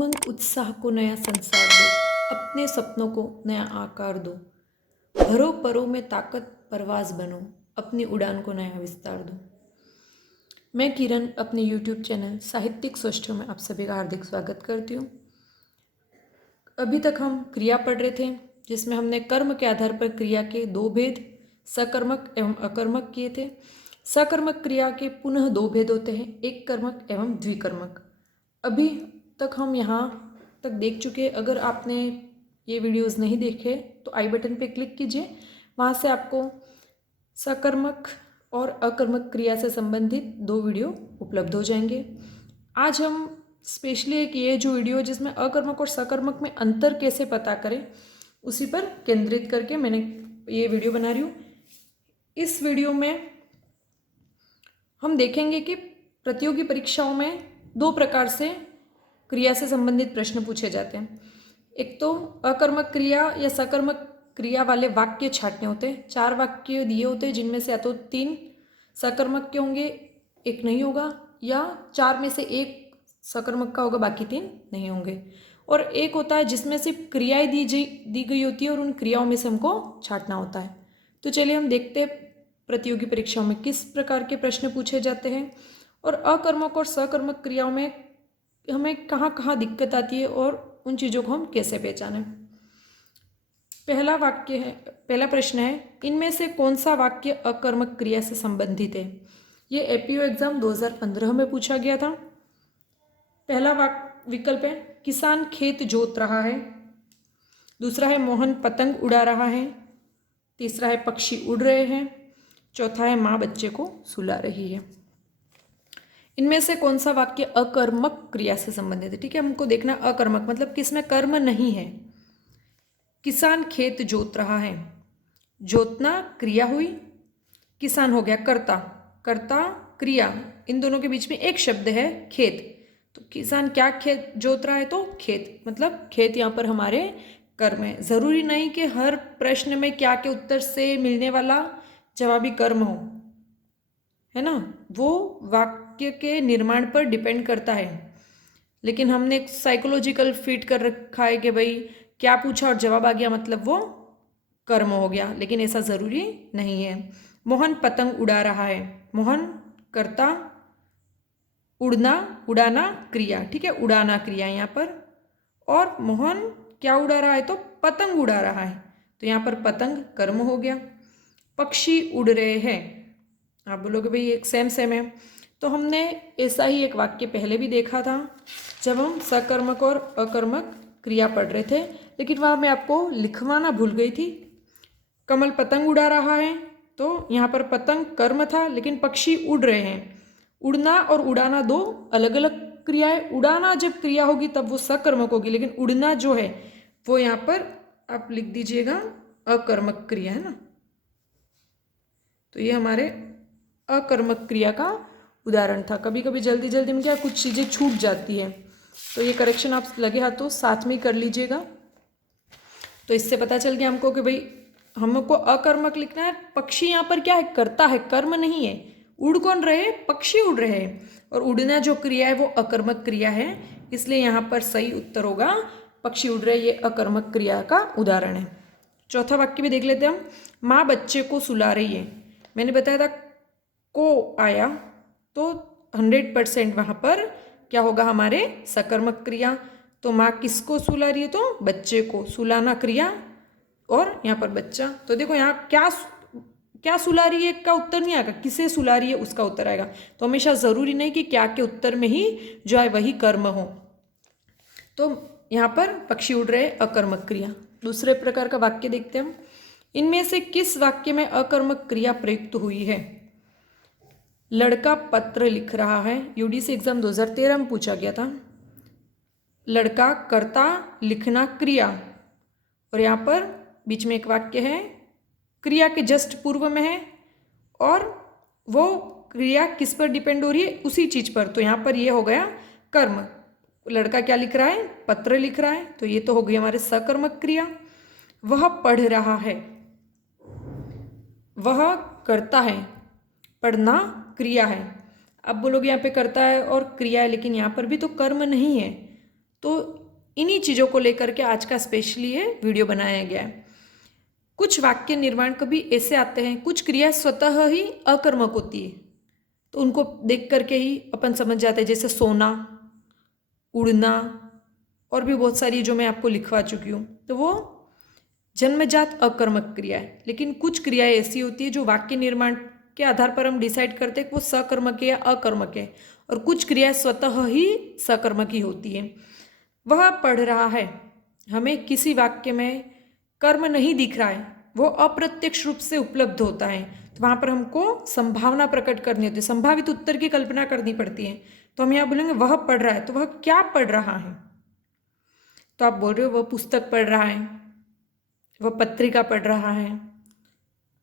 उमंग उत्साह को नया संसार दो, अपने सपनों को नया आकार दो। भरो परो में ताकत परवाज बनो, अपनी उड़ान को नया विस्तार दो। मैं किरण अपने YouTube चैनल साहित्यिक सोष्ठियों में आप सभी का हार्दिक स्वागत करती हूँ। अभी तक हम क्रिया पढ़ रहे थे, जिसमें हमने कर्म के आधार पर क्रिया के दो भेद सकर्मक एवं अकर्मक किए थे। सकर्मक क्रिया के पुनः दो भेद होते हैं, एक कर्मक एवं द्विकर्मक। अभी तक हम यहाँ तक देख चुके। अगर आपने ये वीडियोस नहीं देखे तो आई बटन पे क्लिक कीजिए, वहाँ से आपको सकर्मक और अकर्मक क्रिया से संबंधित दो वीडियो उपलब्ध हो जाएंगे। आज हम स्पेशली एक ये जो वीडियो जिसमें अकर्मक और सकर्मक में अंतर कैसे पता करें उसी पर केंद्रित करके मैंने ये वीडियो बना रही हूँ। इस वीडियो में हम देखेंगे कि प्रतियोगी परीक्षाओं में दो प्रकार से क्रिया से संबंधित प्रश्न पूछे जाते हैं। एक तो अकर्मक क्रिया या सकर्मक क्रिया वाले वाक्य छांटने होते हैं। 4 वाक्य दिए होते हैं, जिनमें से या तो 3 सकर्मक के होंगे, एक नहीं होगा, या 4 में से एक सकर्मक का होगा, बाकी 3 नहीं होंगे। और एक होता है जिसमें सिर्फ क्रियाएं दी गई होती है और उन क्रियाओं में से हमको छांटना होता है। तो चलिए हम देखते हैं प्रतियोगी परीक्षाओं में किस प्रकार के प्रश्न पूछे जाते हैं और अकर्मक और सकर्मक क्रियाओं में हमें कहाँ कहाँ दिक्कत आती है और उन चीज़ों को हम कैसे पहचानें। पहला प्रश्न है, इनमें से कौन सा वाक्य अकर्मक क्रिया से संबंधित है। ये एपीओ एग्जाम 2015 में पूछा गया था। पहला विकल्प है किसान खेत जोत रहा है। दूसरा है मोहन पतंग उड़ा रहा है। तीसरा है पक्षी उड़ रहे हैं। चौथा है माँ बच्चे को सुला रही है। इनमें से कौन सा वाक्य अकर्मक क्रिया से संबंधित है। ठीक है, हमको देखना अकर्मक मतलब किसमें कर्म नहीं है। किसान खेत जोत रहा है, जोतना क्रिया हुई, किसान हो गया कर्ता, कर्ता क्रिया, इन दोनों के बीच में एक शब्द है खेत। तो किसान क्या खेत जोत रहा है, तो खेत मतलब खेत यहाँ पर हमारे कर्म है। जरूरी नहीं कि हर प्रश्न में क्या के उत्तर से मिलने वाला जवाबी कर्म हो, है ना, वो वाक्य के निर्माण पर डिपेंड करता है। लेकिन हमने एक साइकोलॉजिकल फिट कर रखा है कि भाई क्या पूछा और जवाब आ गया मतलब वो कर्म हो गया, लेकिन ऐसा ज़रूरी नहीं है। मोहन पतंग उड़ा रहा है, मोहन कर्ता, उड़ना उड़ाना क्रिया, ठीक है, उड़ाना क्रिया यहाँ पर, और मोहन क्या उड़ा रहा है, तो पतंग उड़ा रहा है, तो यहाँ पर पतंग कर्म हो गया। पक्षी उड़ रहे हैं, आप बोलोगे भाई एक सेम है, तो हमने ऐसा ही एक वाक्य पहले भी देखा था जब हम सकर्मक और अकर्मक क्रिया पढ़ रहे थे, लेकिन वहाँ मैं आपको लिखवाना भूल गई थी। कमल पतंग उड़ा रहा है, तो यहाँ पर पतंग कर्म था, लेकिन पक्षी उड़ रहे हैं। उड़ना और उड़ाना दो अलग अलग क्रियाएं। उड़ाना जब क्रिया होगी तब वो सकर्मक होगी, लेकिन उड़ना जो है वो यहाँ पर आप लिख दीजिएगा अकर्मक क्रिया, है ना। तो ये हमारे अकर्मक क्रिया का उदाहरण था। कभी कभी जल्दी जल्दी में क्या कुछ चीज़ें छूट जाती है, तो ये करेक्शन आप लगे हाथों साथ में ही कर लीजिएगा। तो इससे पता चल गया हमको कि भाई हमको अकर्मक लिखना है। पक्षी यहाँ पर क्या है, करता है, कर्म नहीं है। उड़ कौन रहे, पक्षी उड़ रहे हैं, और उड़ना जो क्रिया है वो अकर्मक क्रिया है, इसलिए यहाँ पर सही उत्तर होगा पक्षी उड़ रहे, ये अकर्मक क्रिया का उदाहरण है। चौथा वाक्य भी देख लेते हैं हम। माँ बच्चे को सुला रही है, मैंने बताया था को आया तो 100% वहाँ पर क्या होगा, हमारे सकर्मक क्रिया। तो माँ किसको सुला रही है, तो बच्चे को, सुलाना क्रिया, और यहाँ पर बच्चा। तो देखो यहाँ क्या सुला रही है का उत्तर नहीं आएगा, किसे सुला रही है उसका उत्तर आएगा। तो हमेशा ज़रूरी नहीं कि क्या के उत्तर में ही जो है वही कर्म हो। तो यहाँ पर पक्षी उड़ रहे अकर्मक क्रिया। दूसरे प्रकार का वाक्य देखते हैं हम। इनमें से किस वाक्य में अकर्मक क्रिया प्रयुक्त हुई है। लड़का पत्र लिख रहा है, यूडीसी एग्जाम 2013 में पूछा गया था। लड़का कर्ता, लिखना क्रिया, और यहाँ पर बीच में एक वाक्य है, क्रिया के जस्ट पूर्व में है, और वो क्रिया किस पर डिपेंड हो रही है, उसी चीज पर। तो यहाँ पर ये हो गया कर्म। लड़का क्या लिख रहा है, पत्र लिख रहा है, तो ये तो हो गई हमारे सकर्मक क्रिया। वह पढ़ रहा है, वह करता है, पढ़ना क्रिया है। अब बोलोगे यहाँ पे करता है और क्रिया है, लेकिन यहाँ पर भी तो कर्म नहीं है, तो इन्हीं चीज़ों को लेकर के आज का स्पेशली ये वीडियो बनाया गया है। कुछ वाक्य निर्माण कभी ऐसे आते हैं, कुछ क्रिया स्वतः ही अकर्मक होती है, तो उनको देख करके ही अपन समझ जाते हैं, जैसे सोना, उड़ना और भी बहुत सारी जो मैं आपको लिखवा चुकी हूँ, तो वो जन्मजात अकर्मक क्रिया है। लेकिन कुछ क्रियाएं ऐसी होती है जो वाक्य निर्माण के आधार पर हम डिसाइड करते हैं कि वो सकर्मक है या अकर्मक है, और कुछ क्रियाएं स्वतः ही सकर्मक ही होती है। वह पढ़ रहा है, हमें किसी वाक्य में कर्म नहीं दिख रहा है, वो अप्रत्यक्ष रूप से उपलब्ध होता है, तो वहाँ पर हमको संभावना प्रकट करनी होती है, संभावित उत्तर की कल्पना करनी पड़ती है। तो हम यहाँ बोलेंगे वह पढ़ रहा है, तो वह क्या पढ़ रहा है? तो आप बोल रहे हो वह पुस्तक पढ़ रहा है, वह पत्रिका पढ़ रहा है,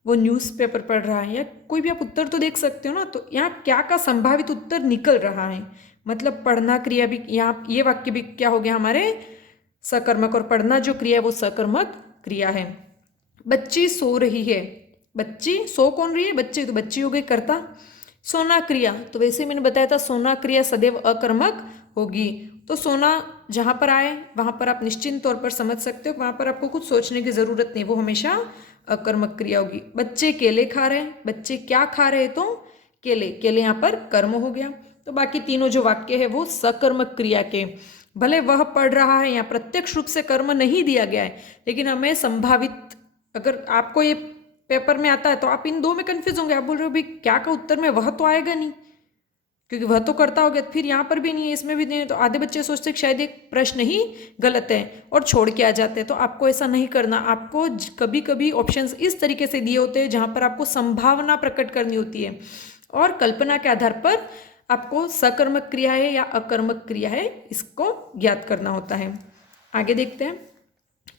वो न्यूज़पेपर पढ़ रहा है, या कोई भी आप उत्तर तो देख सकते हो ना। तो यहाँ क्या का संभावित उत्तर निकल रहा है, मतलब पढ़ना क्रिया भी, यहाँ ये वाक्य भी क्या हो गया हमारे सकर्मक, और पढ़ना जो क्रिया है वो सकर्मक क्रिया है। बच्ची सो रही है, बच्ची सो कौन रही है? बच्ची, तो बच्ची हो गई कर्ता। सोना क्रिया, तो वैसे मैंने बताया था सोना क्रिया सदैव अकर्मक होगी। तो सोना जहाँ पर आए वहाँ पर आप निश्चित तौर पर समझ सकते हो, वहाँ पर आपको कुछ सोचने की ज़रूरत नहीं, वो हमेशा अकर्मक क्रिया होगी। बच्चे केले खा रहे हैं, बच्चे क्या खा रहे हैं? तो केले, केले यहाँ पर कर्म हो गया। तो बाकी तीनों जो वाक्य है वो सकर्मक क्रिया के, भले वह पढ़ रहा है, यहाँ प्रत्यक्ष रूप से कर्म नहीं दिया गया है, लेकिन हमें संभावित, अगर आपको ये पेपर में आता है तो आप इन दो में कंफ्यूज होंगे, आप बोल रहे हो भाई क्या का उत्तर में वह तो आएगा नहीं, क्योंकि वह तो करता हो गया, फिर यहाँ पर भी नहीं है, इसमें भी नहीं है, तो आधे बच्चे सोचते कि शायद एक प्रश्न ही गलत है और छोड़ के आ जाते हैं। तो आपको ऐसा नहीं करना, आपको कभी कभी ऑप्शंस इस तरीके से दिए होते हैं जहाँ पर आपको संभावना प्रकट करनी होती है, और कल्पना के आधार पर आपको सकर्मक क्रिया है या अकर्मक क्रिया है इसको ज्ञात करना होता है। आगे देखते हैं,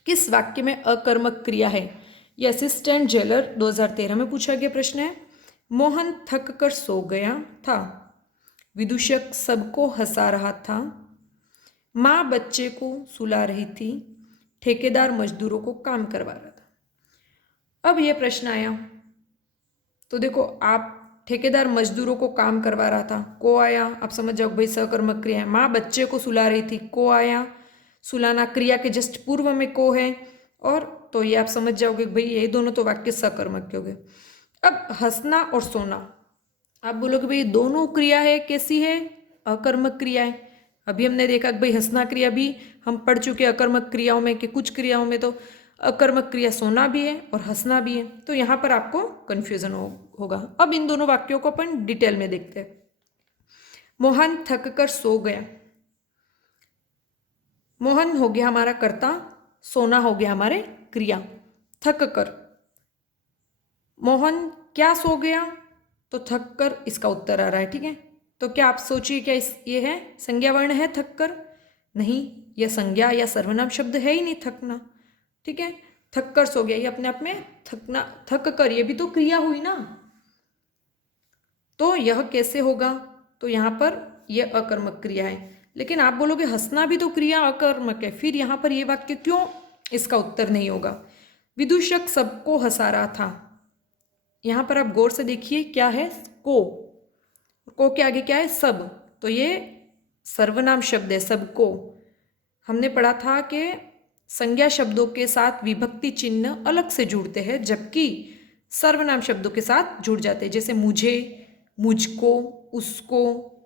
किस वाक्य में अकर्मक क्रिया है? ये असिस्टेंट जेलर 2013 में पूछा गया प्रश्न है। मोहन थक कर सो गया था, विदूषक सबको हंसा रहा था, माँ बच्चे को सुला रही थी, ठेकेदार मजदूरों को काम करवा रहा था। अब ये प्रश्न आया, तो देखो आप, ठेकेदार मजदूरों को काम करवा रहा था, को आया, आप समझ जाओ भाई सकर्मक क्रिया है। माँ बच्चे को सुला रही थी, को आया, सुलाना क्रिया के जस्ट पूर्व में को है, और तो ये आप समझ जाओगे भाई ये दोनों तो वाक्य सकर्मक के हो गए। अब हंसना और सोना, आप बोलोगे भाई दोनों क्रिया है, कैसी है? अकर्मक क्रिया है। अभी हमने देखा कि भाई हंसना क्रिया भी हम पढ़ चुके अकर्मक क्रियाओं में, कि कुछ क्रियाओं में तो अकर्मक क्रिया सोना भी है और हंसना भी है, तो यहाँ पर आपको कन्फ्यूजन होगा। अब इन दोनों वाक्यों को अपन डिटेल में देखते हैं। मोहन थक कर सो गया, मोहन हो गया हमारा कर्ता, सोना हो गया हमारे क्रिया। थक कर, मोहन क्या सो गया? तो थक कर इसका उत्तर आ रहा है, ठीक है। तो क्या आप सोचिए, क्या ये है संज्ञा वर्ण है थक कर? नहीं, यह संज्ञा या सर्वनाम शब्द है ही नहीं थकना, ठीक है। थक कर सो गया, ये अपने आप में थकना, थक कर, ये भी तो क्रिया हुई ना, तो यह कैसे होगा? तो यहाँ पर यह अकर्मक क्रिया है। लेकिन आप बोलोगे हंसना भी तो क्रिया अकर्मक है, फिर यहाँ पर ये वाक्य क्यों? इसका उत्तर नहीं होगा। विदूषक सबको हंसा रहा था, यहाँ पर आप गौर से देखिए क्या है, को के आगे क्या है? सब, तो ये सर्वनाम शब्द है, सबको। हमने पढ़ा था कि संज्ञा शब्दों के साथ विभक्ति चिन्ह अलग से जुड़ते हैं, जबकि सर्वनाम शब्दों के साथ जुड़ जाते हैं, जैसे मुझे, मुझको, उसको,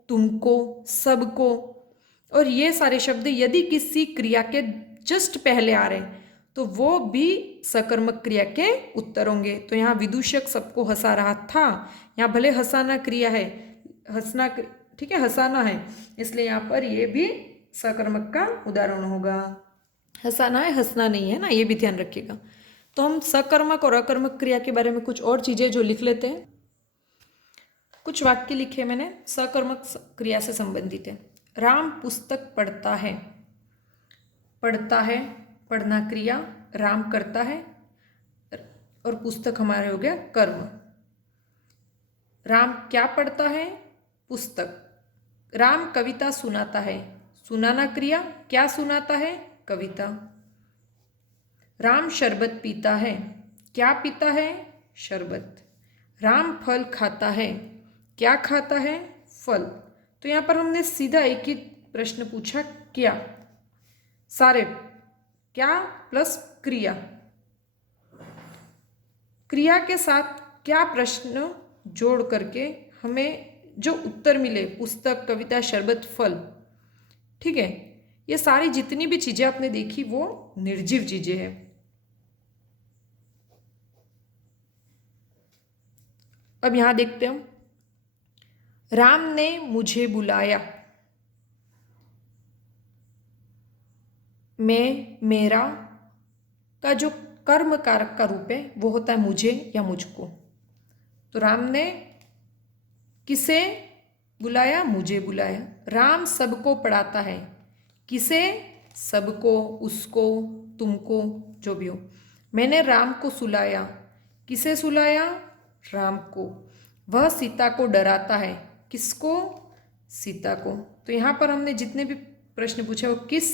तुमको, सबको। और ये सारे शब्द यदि किसी क्रिया के जस्ट पहले आ रहे हैं तो वो भी सकर्मक क्रिया के उत्तर होंगे। तो यहाँ विदूषक सबको हंसा रहा था, यहाँ भले हंसाना क्रिया है, हंसना, ठीक है, हंसाना है, इसलिए यहाँ पर ये भी सकर्मक का उदाहरण होगा। हंसाना है, हंसना नहीं है ना, ये भी ध्यान रखिएगा। तो हम सकर्मक और अकर्मक क्रिया के बारे में कुछ और चीज़ें जो लिख लेते हैं। कुछ वाक्य लिखे मैंने सकर्मक क्रिया से संबंधित है। राम पुस्तक पढ़ता है, पढ़ता है पढ़ना क्रिया, राम करता है, और पुस्तक हमारे हो गया कर्म। राम क्या पढ़ता है? पुस्तक। राम कविता सुनाता है, सुनाना क्रिया, क्या सुनाता है? कविता। राम शरबत पीता है, क्या पीता है? शरबत। राम फल खाता है, क्या खाता है? फल। तो यहाँ पर हमने सीधा एक ही प्रश्न पूछा, क्या, सारे क्या प्लस क्रिया, क्रिया के साथ क्या प्रश्न जोड़ करके हमें जो उत्तर मिले, पुस्तक, कविता, शरबत, फल, ठीक है, ये सारी जितनी भी चीजें आपने देखी वो निर्जीव चीजें हैं। अब यहां देखते हैं, राम ने मुझे बुलाया, मैं, मेरा का जो कर्म कारक का रूप है वो होता है मुझे या मुझको। तो राम ने किसे बुलाया? मुझे बुलाया। राम सबको पढ़ाता है, किसे? सबको, उसको, तुमको, जो भी हो। मैंने राम को सुलाया, किसे सुलाया? राम को। वह सीता को डराता है, किसको? सीता को। तो यहाँ पर हमने जितने भी प्रश्न पूछे वो किस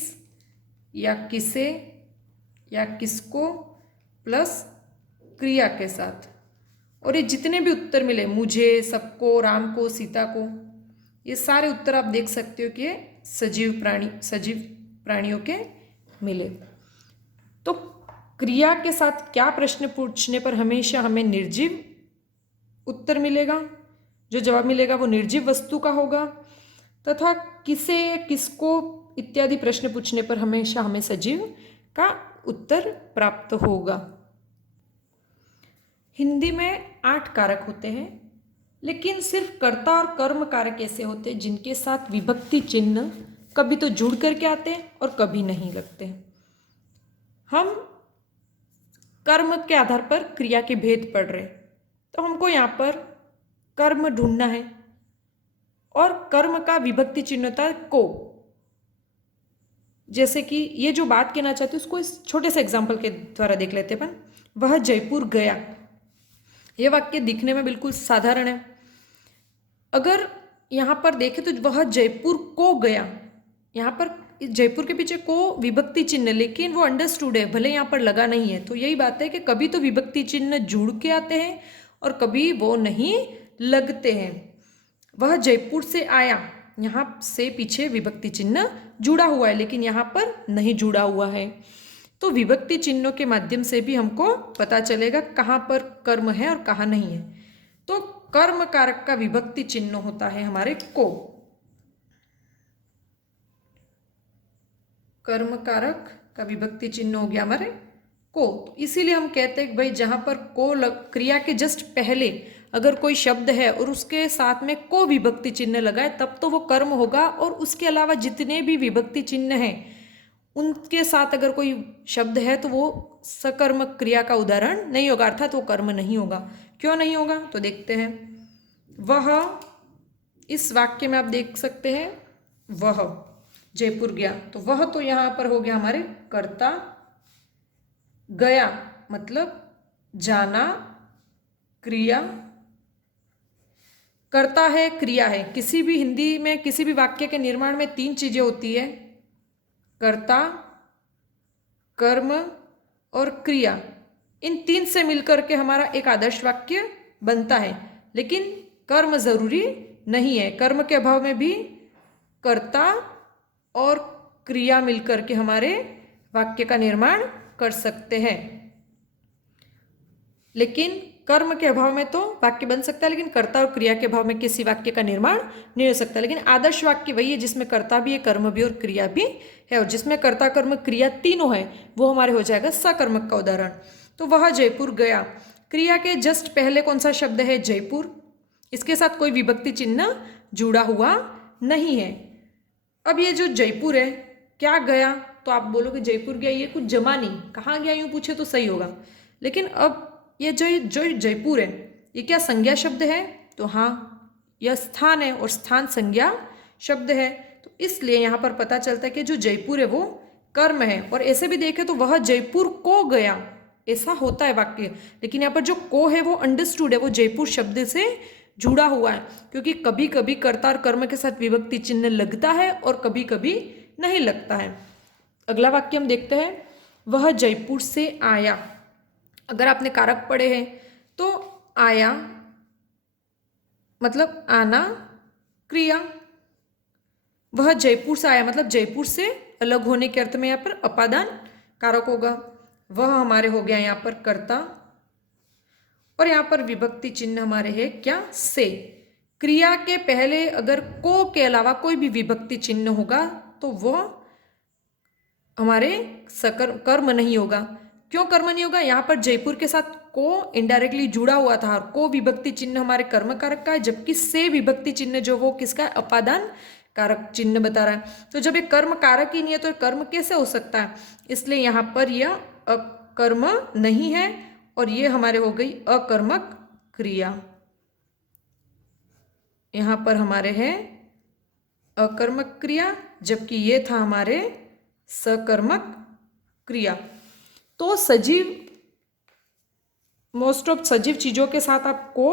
या किसे या किसको प्लस क्रिया के साथ, और ये जितने भी उत्तर मिले, मुझे, सबको, राम को, सीता को, ये सारे उत्तर आप देख सकते हो कि ये सजीव प्राणियों के मिले। तो क्रिया के साथ क्या प्रश्न पूछने पर हमेशा हमें निर्जीव उत्तर मिलेगा, जो जवाब मिलेगा वो निर्जीव वस्तु का होगा, तथा किसे, किसको इत्यादि प्रश्न पूछने पर हमेशा हमें सजीव का उत्तर प्राप्त होगा। हिंदी में 8 कारक होते हैं, लेकिन सिर्फ कर्ता और कर्म कारक ऐसे होते हैं जिनके साथ विभक्ति चिन्ह कभी तो जुड़ करके आते हैं और कभी नहीं लगते। हम कर्म के आधार पर क्रिया के भेद पढ़ रहे हैं, तो हमको यहाँ पर कर्म ढूंढना है, और कर्म का विभक्ति चिन्ह होता है को। जैसे कि ये जो बात कहना चाहते हैं उसको इस छोटे से एग्जाम्पल के द्वारा देख लेते हैं। वह जयपुर गया, यह वाक्य दिखने में बिल्कुल साधारण है। अगर यहाँ पर देखें तो वह जयपुर को गया, यहाँ पर जयपुर के पीछे को विभक्ति चिन्ह, लेकिन वो अंडरस्टूड है, भले यहाँ पर लगा नहीं है। तो यही बात है कि कभी तो विभक्ति चिन्ह जुड़ के आते हैं और कभी वो नहीं लगते हैं। वह जयपुर से आया, यहाँ से पीछे विभक्ति चिन्ह जुड़ा हुआ है, लेकिन यहाँ पर नहीं जुड़ा हुआ है। तो विभक्ति चिन्हों के माध्यम से भी हमको पता चलेगा कहाँ पर कर्म है और कहाँ नहीं है। तो कर्म कारक का विभक्ति चिन्ह होता है हमारे को। कर्म कारक का विभक्ति चिन्ह हो गया हमारे को। तो इसीलिए हम कहते हैं कि भाई जहां पर को क्रिया के जस्ट पहले अगर कोई शब्द है और उसके साथ में को विभक्ति चिन्ह लगाए तब तो वो कर्म होगा, और उसके अलावा जितने भी विभक्ति चिन्ह हैं उनके साथ अगर कोई शब्द है तो वो सकर्म क्रिया का उदाहरण नहीं होगा, अर्थात वो कर्म नहीं होगा। क्यों नहीं होगा तो देखते हैं। वह, इस वाक्य में आप देख सकते हैं वह जयपुर गया, तो वह तो यहाँ पर हो गया हमारे कर्ता। गया मतलब जाना, क्रिया, कर्ता है, क्रिया है। किसी भी हिंदी में किसी भी वाक्य के निर्माण में 3 चीजें होती है, कर्ता, कर्म और क्रिया। इन 3 से मिलकर के हमारा एक आदर्श वाक्य बनता है, लेकिन कर्म जरूरी नहीं है। कर्म के अभाव में भी कर्ता और क्रिया मिलकर के हमारे वाक्य का निर्माण कर सकते हैं। लेकिन कर्म के अभाव में तो वाक्य बन सकता है, लेकिन कर्ता और क्रिया के अभाव में किसी वाक्य का निर्माण नहीं हो सकता। लेकिन आदर्श वाक्य वही है जिसमें कर्ता भी है, कर्म भी और क्रिया भी है, और जिसमें कर्ता, कर्म, क्रिया तीनों है वो हमारे हो जाएगा सकर्मक का उदाहरण। तो वह जयपुर गया, क्रिया के जस्ट पहले कौन सा शब्द है? जयपुर। इसके साथ कोई विभक्ति चिन्ह जुड़ा हुआ नहीं है। अब ये जो जयपुर है, क्या गया? तो आप बोलोगे जयपुर गया, ये कुछ जमा नहीं, कहाँ गया यूँ पूछे तो सही होगा। लेकिन अब ये जो जयपुर है ये क्या संज्ञा शब्द है? तो हाँ, यह स्थान है और स्थान संज्ञा शब्द है। तो इसलिए यहाँ पर पता चलता है कि जो जयपुर है वो कर्म है। और ऐसे भी देखें तो वह जयपुर को गया, ऐसा होता है वाक्य, लेकिन यहाँ पर जो को है वो अंडरस्टूड है, वो जयपुर शब्द से जुड़ा हुआ है, क्योंकि कभी कभी कर्ता और कर्म के साथ विभक्ति चिन्ह लगता है और कभी कभी नहीं लगता है। अगला वाक्य हम देखते हैं, वह जयपुर से आया। अगर आपने कारक पढ़े हैं तो आया मतलब आना, क्रिया। वह जयपुर से आया मतलब जयपुर से अलग होने के अर्थ में यहाँ पर अपादान कारक होगा, वह हमारे हो गया यहाँ पर कर्ता। और यहाँ पर विभक्ति चिन्ह हमारे है क्या, से। क्रिया के पहले अगर को के अलावा कोई भी विभक्ति चिन्ह होगा तो वह हमारे कर्म नहीं होगा। क्यों कर्म नहीं होगा, यहाँ पर जयपुर के साथ को इनडायरेक्टली जुड़ा हुआ था और को विभक्ति चिन्ह हमारे कर्म कारक का है, जबकि से विभक्ति चिन्ह जो वो किसका है, अपादान कारक चिन्ह बता रहा है। तो जब ये कर्म कारक ही नहीं है तो कर्म कैसे हो सकता है, इसलिए यहाँ पर यह अकर्म नहीं है और ये हमारे हो गई अकर्मक क्रिया। यहाँ पर हमारे है अकर्मक क्रिया, जबकि ये था हमारे सकर्मक क्रिया। तो सजीव, मोस्ट ऑफ सजीव चीजों के साथ आपको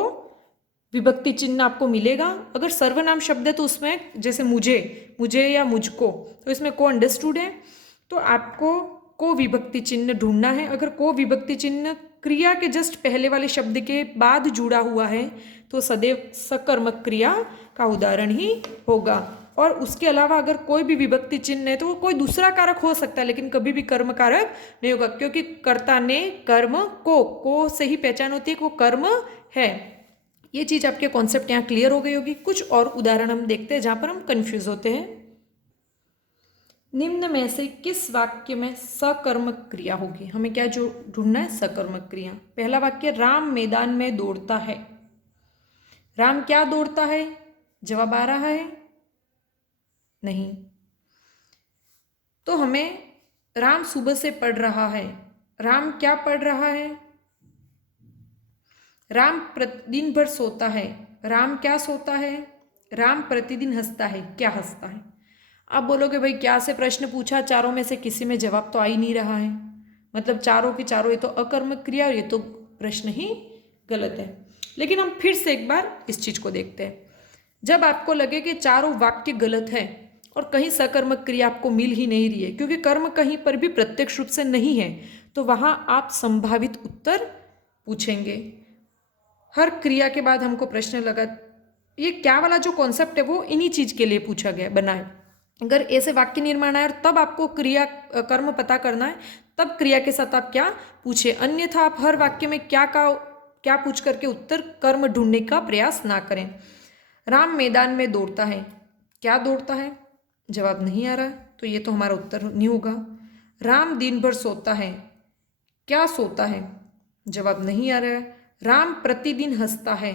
विभक्ति चिन्ह आपको मिलेगा। अगर सर्वनाम शब्द है तो उसमें जैसे मुझे या मुझको, तो इसमें को अंडरस्टूड है, तो आपको को विभक्ति चिन्ह ढूंढना है। अगर को विभक्ति चिन्ह क्रिया के जस्ट पहले वाले शब्द के बाद जुड़ा हुआ है तो सदैव सकर्मक क्रिया का उदाहरण ही होगा। और उसके अलावा अगर कोई भी विभक्ति चिन्ह है तो वो कोई दूसरा कारक हो सकता है, लेकिन कभी भी कर्म कारक नहीं होगा, क्योंकि कर्ता ने कर्म को से ही पहचान होती है कि वो कर्म है। ये चीज आपके कॉन्सेप्ट यहाँ क्लियर हो गई होगी। कुछ और उदाहरण हम देखते हैं जहां पर हम कंफ्यूज होते हैं। निम्न में से किस वाक्य में सकर्मक क्रिया होगी, हमें क्या जो ढूंढना है, सकर्मक क्रिया। पहला वाक्य, राम मैदान में दौड़ता है। राम क्या दौड़ता है, जवाब आ रहा है नहीं। तो हमें राम सुबह से पढ़ रहा है, राम क्या पढ़ रहा है, राम दिन भर सोता है, राम क्या सोता है, राम प्रतिदिन हंसता है, क्या हंसता है। आप बोलोगे भाई क्या से प्रश्न पूछा, चारों में से किसी में जवाब तो आ ही नहीं रहा है, मतलब चारों की चारों ये तो अकर्मक क्रिया और ये तो प्रश्न ही गलत है। लेकिन हम फिर से एक बार इस चीज को देखते हैं। जब आपको लगे कि चारों वाक्य गलत है और कहीं सकर्मक क्रिया आपको मिल ही नहीं रही है, क्योंकि कर्म कहीं पर भी प्रत्यक्ष रूप से नहीं है, तो वहां आप संभावित उत्तर पूछेंगे। हर क्रिया के बाद हमको प्रश्न लगा, ये क्या वाला जो कॉन्सेप्ट है वो इन्हीं चीज के लिए पूछा गया, बनाए। अगर ऐसे वाक्य निर्माण है और तब आपको क्रिया कर्म पता करना है, तब क्रिया के साथ आप क्या पूछे, अन्यथा आप हर वाक्य में क्या पूछ करके उत्तर कर्म ढूंढने का प्रयास ना करें। राम मैदान में दौड़ता है, क्या दौड़ता है, जवाब नहीं आ रहा, तो ये तो हमारा उत्तर नहीं होगा। राम दिन भर सोता है, क्या सोता है, जवाब नहीं आ रहा है। राम प्रतिदिन हंसता है,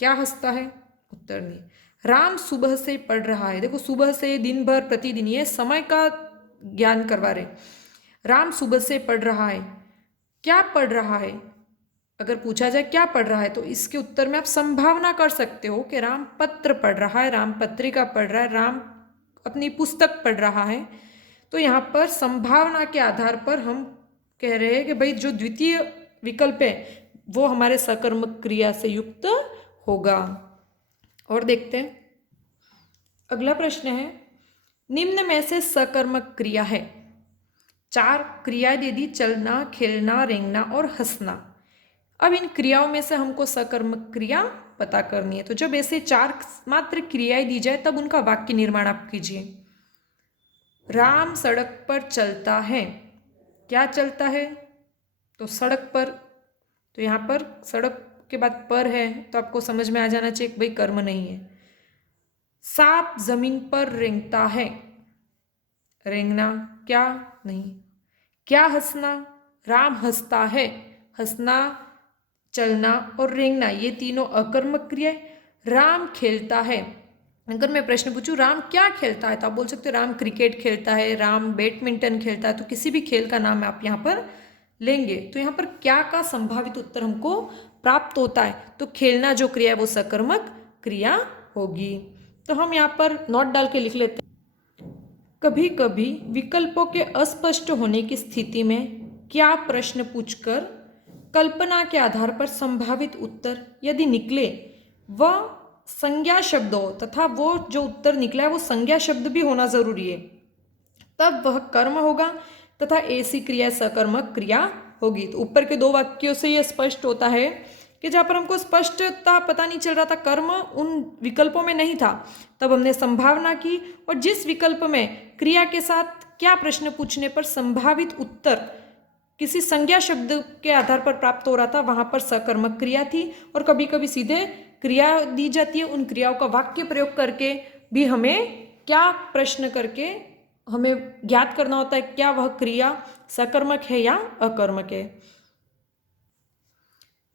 क्या हंसता है, उत्तर नहीं। राम सुबह से पढ़ रहा है, देखो सुबह से, दिन भर, प्रतिदिन, ये समय का ज्ञान करवा रहे। राम सुबह से पढ़ रहा है, क्या पढ़ रहा है, अगर पूछा जाए क्या पढ़ रहा है तो इसके उत्तर में आप संभावना कर सकते हो कि राम पत्र पढ़ रहा है, राम पत्रिका पढ़ रहा है, राम अपनी पुस्तक पढ़ रहा है। तो यहाँ पर संभावना के आधार पर हम कह रहे हैं कि भाई जो द्वितीय विकल्प है वो हमारे सकर्मक क्रिया से युक्त होगा। और देखते हैं अगला प्रश्न है, निम्न में से सकर्मक क्रिया है। 4 क्रियाएं दे दी, चलना, खेलना, रेंगना और हंसना। अब इन क्रियाओं में से हमको सकर्मक क्रिया पता करनी है। तो जब ऐसे 4 मात्र क्रियाएं दी जाए तब उनका वाक्य निर्माण आप कीजिए। राम सड़क पर चलता है, क्या चलता है, तो सड़क पर, तो यहाँ पर सड़क के बाद पर है तो आपको समझ में आ जाना चाहिए कि भाई कर्म नहीं है। सांप जमीन पर रेंगता है, रेंगना क्या नहीं। क्या हंसना, राम हंसता है, हंसना, चलना और रेंगना ये तीनों अकर्मक क्रिया है। राम खेलता है, अगर मैं प्रश्न पूछूं राम क्या खेलता है तो आप बोल सकते हो राम क्रिकेट खेलता है, राम बैडमिंटन खेलता है, तो किसी भी खेल का नाम आप यहाँ पर लेंगे। तो यहाँ पर क्या का संभावित उत्तर हमको प्राप्त होता है, तो खेलना जो क्रिया है वो सकर्मक क्रिया होगी। तो हम यहाँ पर नोट डाल के लिख लेते हैं। कभी कभी विकल्पों के अस्पष्ट होने की स्थिति में क्या प्रश्न पूछकर कल्पना के आधार पर संभावित उत्तर यदि निकले वह संज्ञा शब्द हो तथा वो जो उत्तर निकला है वो संज्ञा शब्द भी होना जरूरी है, तब वह कर्म होगा तथा ऐसी क्रिया सकर्मक क्रिया होगी। तो ऊपर के 2 वाक्यों से यह स्पष्ट होता है कि जहाँ पर हमको स्पष्टता पता नहीं चल रहा था, कर्म उन विकल्पों में नहीं था, तब हमने संभावना की, और जिस विकल्प में क्रिया के साथ क्या प्रश्न पूछने पर संभावित उत्तर किसी संज्ञा शब्द के आधार पर प्राप्त हो रहा था, वहां पर सकर्मक क्रिया थी। और कभी कभी सीधे क्रिया दी जाती है, उन क्रियाओं का वाक्य प्रयोग करके भी हमें क्या प्रश्न करके हमें ज्ञात करना होता है क्या वह क्रिया सकर्मक है या अकर्मक है।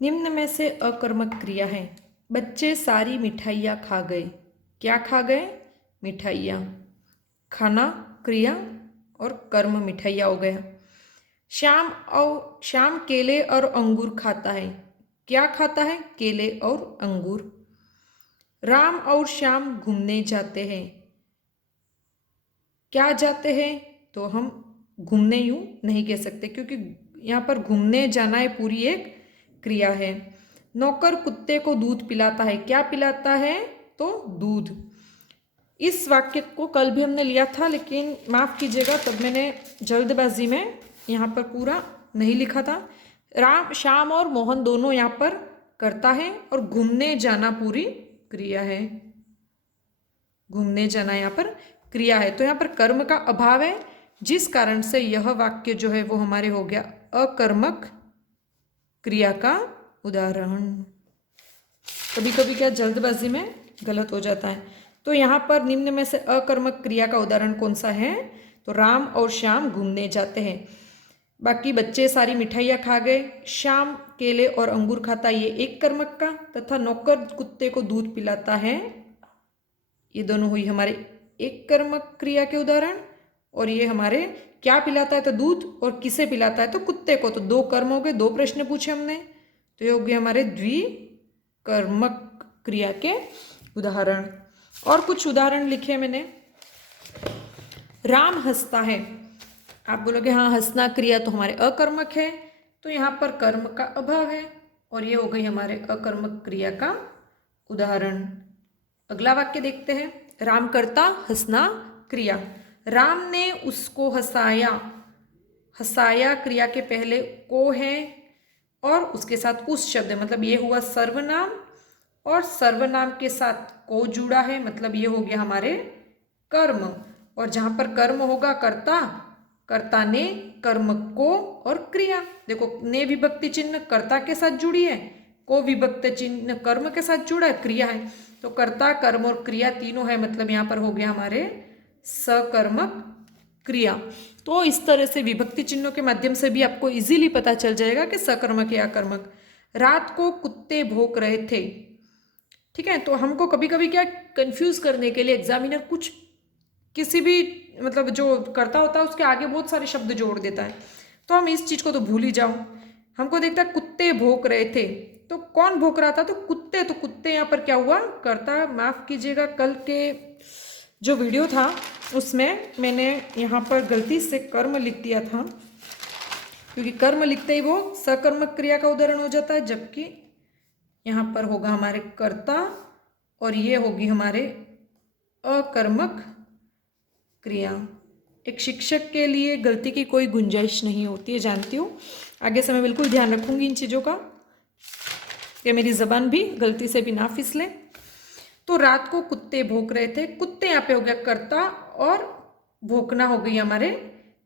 निम्न में से अकर्मक क्रिया है। बच्चे सारी मिठाइयाँ खा गए। क्या खा गए? मिठाइयाँ। खाना क्रिया और कर्म मिठाइयाँ हो गया। श्याम केले और अंगूर खाता है। क्या खाता है? केले और अंगूर। राम और श्याम घूमने जाते हैं। क्या जाते हैं? तो हम घूमने यूं नहीं कह सकते, क्योंकि यहाँ पर घूमने जाना है पूरी एक क्रिया है। नौकर कुत्ते को दूध पिलाता है। क्या पिलाता है? तो दूध। इस वाक्य को कल भी हमने लिया था, लेकिन माफ़ कीजिएगा तब मैंने जल्दबाजी में यहाँ पर पूरा नहीं लिखा था। राम, श्याम और मोहन दोनों यहाँ पर करता है, और घूमने जाना पूरी क्रिया है। घूमने जाना यहाँ पर क्रिया है, तो यहाँ पर कर्म का अभाव है, जिस कारण से यह वाक्य जो है वो हमारे हो गया अकर्मक क्रिया का उदाहरण। कभी कभी क्या जल्दबाजी में गलत हो जाता है। तो यहाँ पर निम्न में से अकर्मक क्रिया का उदाहरण कौन सा है? तो राम और श्याम घूमने जाते हैं। बाकी बच्चे सारी मिठाइयाँ खा गए। श्याम केले और अंगूर खाता, ये एक कर्मक का। तथा नौकर कुत्ते को दूध पिलाता है, ये दोनों हुई हमारे एक कर्मक क्रिया के उदाहरण। और ये हमारे क्या पिलाता है? तो दूध, और किसे पिलाता है? तो कुत्ते को। तो दो कर्म हो गए, दो प्रश्न पूछे हमने, तो ये हो गए हमारे द्विकर्मक क्रिया के उदाहरण। और कुछ उदाहरण लिखे मैंने। राम हंसता है। आप बोलोगे हाँ हंसना क्रिया तो हमारे अकर्मक है, तो यहाँ पर कर्म का अभाव है, और ये हो गई हमारे अकर्मक क्रिया का उदाहरण। अगला वाक्य देखते हैं। राम करता, हंसना क्रिया। राम ने उसको हंसाया। हंसाया क्रिया के पहले को है और उसके साथ उस शब्द है, मतलब ये हुआ सर्वनाम, और सर्वनाम के साथ को जुड़ा है, मतलब ये हो गया हमारे कर्म। और जहाँ पर कर्म होगा कर्ता, कर्ता ने, कर्म को और क्रिया। देखो ने विभक्ति चिन्ह कर्ता के साथ जुड़ी है, को विभक्ति चिन्ह कर्म के साथ जुड़ा है, क्रिया है। तो कर्ता, कर्म और क्रिया तीनों है, मतलब यहाँ पर हो गया हमारे सकर्मक क्रिया। तो इस तरह से विभक्ति चिन्हों के माध्यम से भी आपको इजीली पता चल जाएगा कि सकर्मक या कर्मक। रात को कुत्ते भौंक रहे थे। ठीक है, तो हमको कभी कभी क्या कंफ्यूज करने के लिए एग्जामिनर कुछ किसी भी मतलब जो करता होता है उसके आगे बहुत सारे शब्द जोड़ देता है, तो हम इस चीज़ को तो भूल ही जाओ। हमको देखता है कुत्ते भौंक रहे थे, तो कौन भौंक रहा था? तो कुत्ते। तो कुत्ते यहाँ पर क्या हुआ? कर्ता। माफ़ कीजिएगा, कल के जो वीडियो था उसमें मैंने यहाँ पर गलती से कर्म लिख दिया था, क्योंकि कर्म लिखते ही वो सकर्मक क्रिया का उदाहरण हो जाता है, जबकि यहाँ पर होगा हमारे कर्ता और ये होगी हमारे अकर्मक क्रिया। एक शिक्षक के लिए गलती की कोई गुंजाइश नहीं होती है, जानती हूँ। आगे से मैं बिल्कुल ध्यान रखूंगी इन चीज़ों का, कि मेरी ज़बान भी गलती से भी ना फिसले। तो रात को कुत्ते भौंक रहे थे। कुत्ते यहाँ पे हो गया कर्ता और भौंकना हो गई हमारे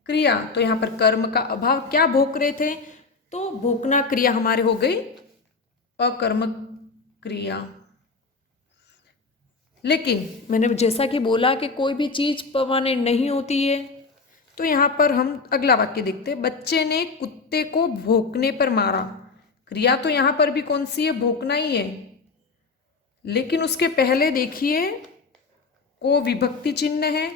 क्रिया। तो यहाँ पर कर्म का अभाव। क्या भौंक रहे थे? तो भौंकना क्रिया हमारे हो गई अकर्मक क्रिया। लेकिन मैंने जैसा कि बोला कि कोई भी चीज़ परमानेंट नहीं होती है, तो यहाँ पर हम अगला वाक्य देखते हैं। बच्चे ने कुत्ते को भौंकने पर मारा। क्रिया तो यहाँ पर भी कौन सी है? भौंकना ही है, लेकिन उसके पहले देखिए को विभक्ति चिन्ह है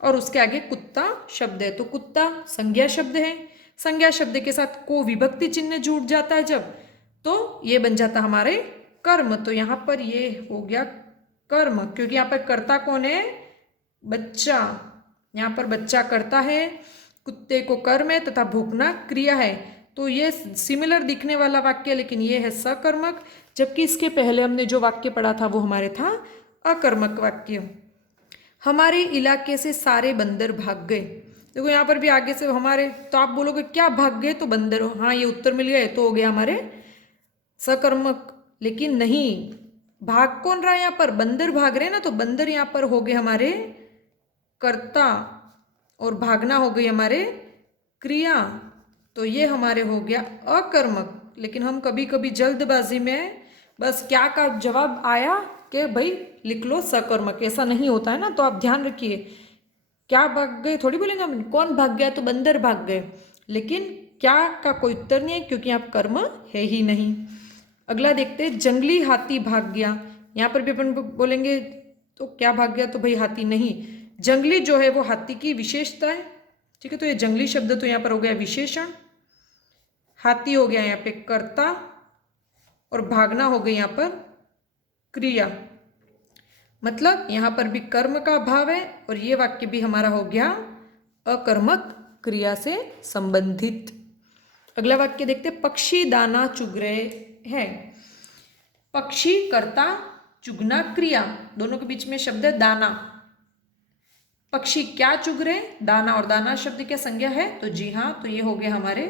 और उसके आगे कुत्ता शब्द है। तो कुत्ता संज्ञा शब्द है, संज्ञा शब्द के साथ को विभक्ति चिन्ह जुड़ जाता है जब, तो ये बन जाता हमारे कर्म। तो यहाँ पर ये हो गया कर्म, क्योंकि यहाँ पर कर्ता कौन है? बच्चा। यहाँ पर बच्चा करता है, कुत्ते को कर्म है तथा भौंकना क्रिया है। तो ये सिमिलर दिखने वाला वाक्य, लेकिन ये है सकर्मक, जबकि इसके पहले हमने जो वाक्य पढ़ा था वो हमारे था अकर्मक वाक्य। हमारे इलाके से सारे बंदर भाग गए। देखो यहाँ पर भी आगे से हमारे, तो आप बोलोगे क्या भाग गए? तो बंदर। हाँ, ये उत्तर मिल गए, तो हो गया हमारे सकर्मक, लेकिन नहीं, भाग कौन रहा है यहाँ पर, बंदर भाग रहे हैं ना, तो बंदर यहाँ पर हो गए हमारे कर्ता और भागना हो गई हमारे क्रिया, तो ये हमारे हो गया अकर्मक। लेकिन हम कभी कभी जल्दबाजी में बस क्या का जवाब आया कि भाई लिख लो सकर्मक, ऐसा नहीं होता है ना, तो आप ध्यान रखिए। क्या भाग गए थोड़ी बोलेंगे हम, कौन भाग गया तो बंदर भाग गए, लेकिन क्या का कोई उत्तर नहीं है क्योंकि यहाँ कर्म है ही नहीं। अगला देखते हैं, जंगली हाथी भाग गया। यहाँ पर भी अपन बोलेंगे तो क्या भाग गया, तो भाई हाथी नहीं, जंगली जो है वो हाथी की विशेषता है, ठीक है। तो ये जंगली शब्द तो यहाँ पर हो गया विशेषण, हाथी हो गया यहाँ पे कर्ता और भागना हो गई यहाँ पर क्रिया। मतलब यहाँ पर भी कर्म का अभाव है और ये वाक्य भी हमारा हो गया अकर्मक क्रिया से संबंधित। अगला वाक्य देखते, पक्षी दाना चुग रहे हैं। पक्षी कर्ता, चुगना क्रिया, दोनों के बीच में शब्द है दाना। पक्षी क्या चुग रहे, दाना, और दाना शब्द क्या संज्ञा है, तो जी हाँ, तो ये हो गया हमारे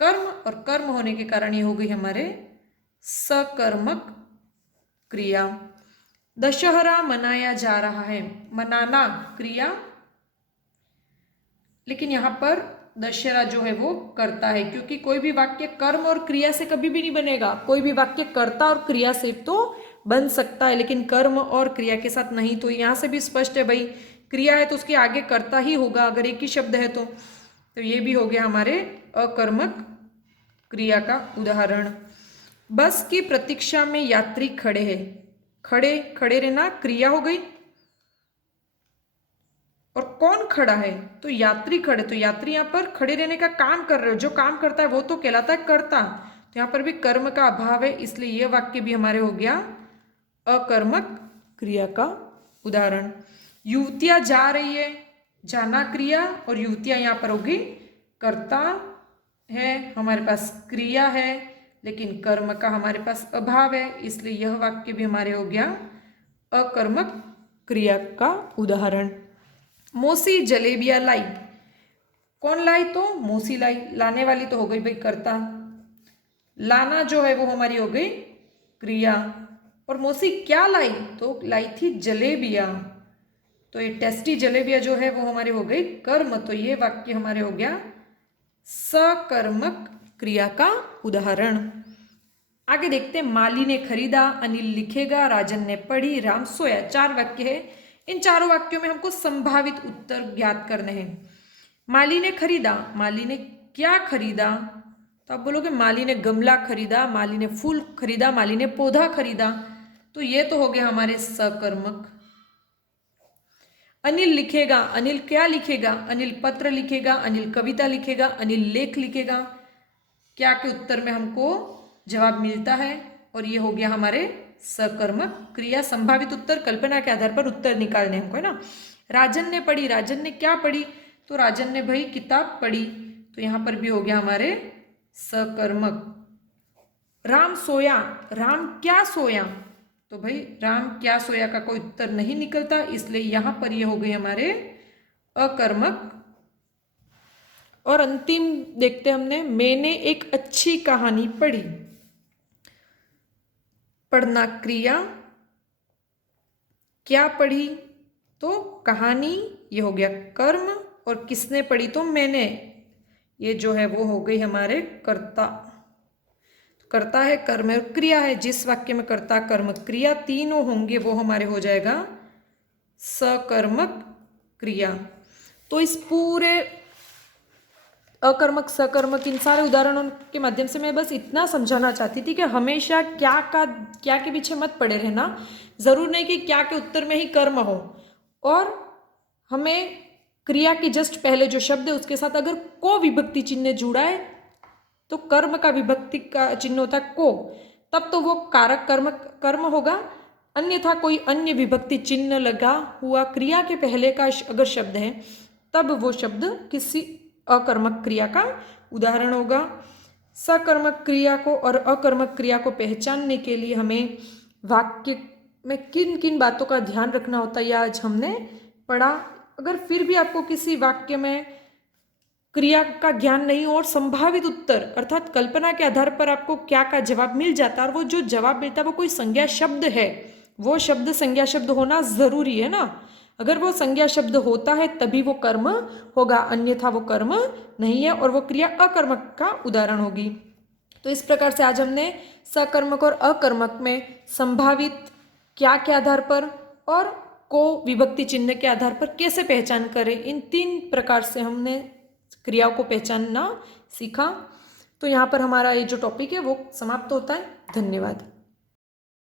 कर्म, और कर्म होने के कारण ये हो गई हमारे सकर्मक क्रिया। दशहरा मनाया जा रहा है, मनाना क्रिया, लेकिन यहाँ पर दशहरा जो है वो कर्ता है, क्योंकि कोई भी वाक्य कर्म और क्रिया से कभी भी नहीं बनेगा। कोई भी वाक्य कर्ता और क्रिया से तो बन सकता है, लेकिन कर्म और क्रिया के साथ नहीं। तो यहाँ से भी स्पष्ट है भाई, क्रिया है तो उसके आगे कर्ता ही होगा अगर एक ही शब्द है तो ये भी हो गया हमारे अकर्मक क्रिया का उदाहरण। बस की प्रतीक्षा में यात्री खड़े हैं, खड़े, खड़े रहना क्रिया हो गई, और कौन खड़ा है, तो यात्री खड़े, तो यात्री यहाँ पर खड़े रहने का काम कर रहे हो, जो काम करता है वो तो कहलाता है कर्ता, तो यहाँ पर भी कर्म का अभाव है, इसलिए यह वाक्य भी हमारे हो गया अकर्मक क्रिया का उदाहरण। युवतियां जा रही है, जाना क्रिया, और युवतियां यहाँ पर होगी कर्ता है, हमारे पास क्रिया है, लेकिन कर्म का हमारे पास अभाव है, इसलिए यह वाक्य भी हमारे हो गया अकर्मक क्रिया का उदाहरण। मौसी जलेबियां लाई, कौन लाई, तो मौसी लाई, लाने वाली तो हो गई भाई कर्ता, लाना जो है वो हमारी हो गई क्रिया, और मौसी क्या लाई, तो लाई थी जलेबियां, तो ये टेस्टी जलेबियां जो है वो हमारी हो गई कर्म, तो ये वाक्य हमारे हो गया सकर्मक क्रिया का उदाहरण। आगे देखते हैं, माली ने खरीदा, अनिल लिखेगा, राजन ने पढ़ी, राम सोया। 4 वाक्य है, इन चारों वाक्यों में हमको संभावित उत्तर ज्ञात करने हैं। माली ने खरीदा, माली ने क्या खरीदा, तो आप बोलोगे माली ने गमला खरीदा, माली ने फूल खरीदा, माली ने पौधा खरीदा, तो ये तो हो गया हमारे सकर्मक। अनिल लिखेगा, अनिल क्या लिखेगा, अनिल पत्र लिखेगा, अनिल कविता लिखेगा, अनिल लेख लिखेगा, क्या के उत्तर में हमको जवाब मिलता है, और ये हो गया हमारे सकर्मक क्रिया। संभावित उत्तर कल्पना के आधार पर उत्तर निकालने हमको है ना। राजन ने पढ़ी, राजन ने क्या पढ़ी, तो राजन ने भाई किताब पढ़ी, तो यहाँ पर भी हो गया हमारे सकर्मक। राम सोया, राम क्या सोया, तो भाई राम क्या सोया का कोई उत्तर नहीं निकलता, इसलिए यहाँ पर ये हो गए हमारे अकर्मक। और अंतिम देखते हमने, मैंने एक अच्छी कहानी पढ़ी, पढ़ना क्रिया, क्या पढ़ी, तो कहानी, ये हो गया कर्म, और किसने पढ़ी, तो मैंने, ये जो है वो हो गई हमारे कर्ता। कर्ता है, कर्म है, और क्रिया है, जिस वाक्य में कर्ता कर्म क्रिया तीनों होंगे वो हमारे हो जाएगा सकर्मक क्रिया। तो इस पूरे अकर्मक सकर्मक इन सारे उदाहरणों के माध्यम से मैं बस इतना समझाना चाहती थी कि हमेशा क्या के पीछे मत पड़े रहना। जरूर नहीं कि क्या के उत्तर में ही कर्म हो, और हमें क्रिया के जस्ट पहले जो शब्द है उसके साथ अगर को विभक्ति चिन्ह जुड़ा है तो कर्म का विभक्ति का चिन्ह होता है को, तब तो वो कारक कर्म होगा। अन्यथा कोई अन्य विभक्ति चिन्ह लगा हुआ क्रिया के पहले का अगर शब्द है तब वो शब्द किसी अकर्मक क्रिया का उदाहरण होगा। सकर्मक क्रिया को और अकर्मक क्रिया को पहचानने के लिए हमें वाक्य में किन किन बातों का ध्यान रखना होता है, यह आज हमने पढ़ा। अगर फिर भी आपको किसी वाक्य में क्रिया का ज्ञान नहीं हो और संभावित उत्तर अर्थात कल्पना के आधार पर आपको क्या का जवाब मिल जाता है, और वो जो जवाब मिलता है वो कोई संज्ञा शब्द है, वो शब्द संज्ञा शब्द होना जरूरी है ना। अगर वो संज्ञा शब्द होता है तभी वो कर्म होगा, अन्यथा वो कर्म नहीं है और वो क्रिया अकर्मक का उदाहरण होगी। तो इस प्रकार से आज हमने सकर्मक और अकर्मक में संभावित क्या के आधार पर और को विभक्ति चिन्ह के आधार पर कैसे पहचान करें, इन 3 प्रकार से हमने क्रियाओं को पहचानना सीखा। तो यहाँ पर हमारा ये जो टॉपिक है वो समाप्त होता है। धन्यवाद।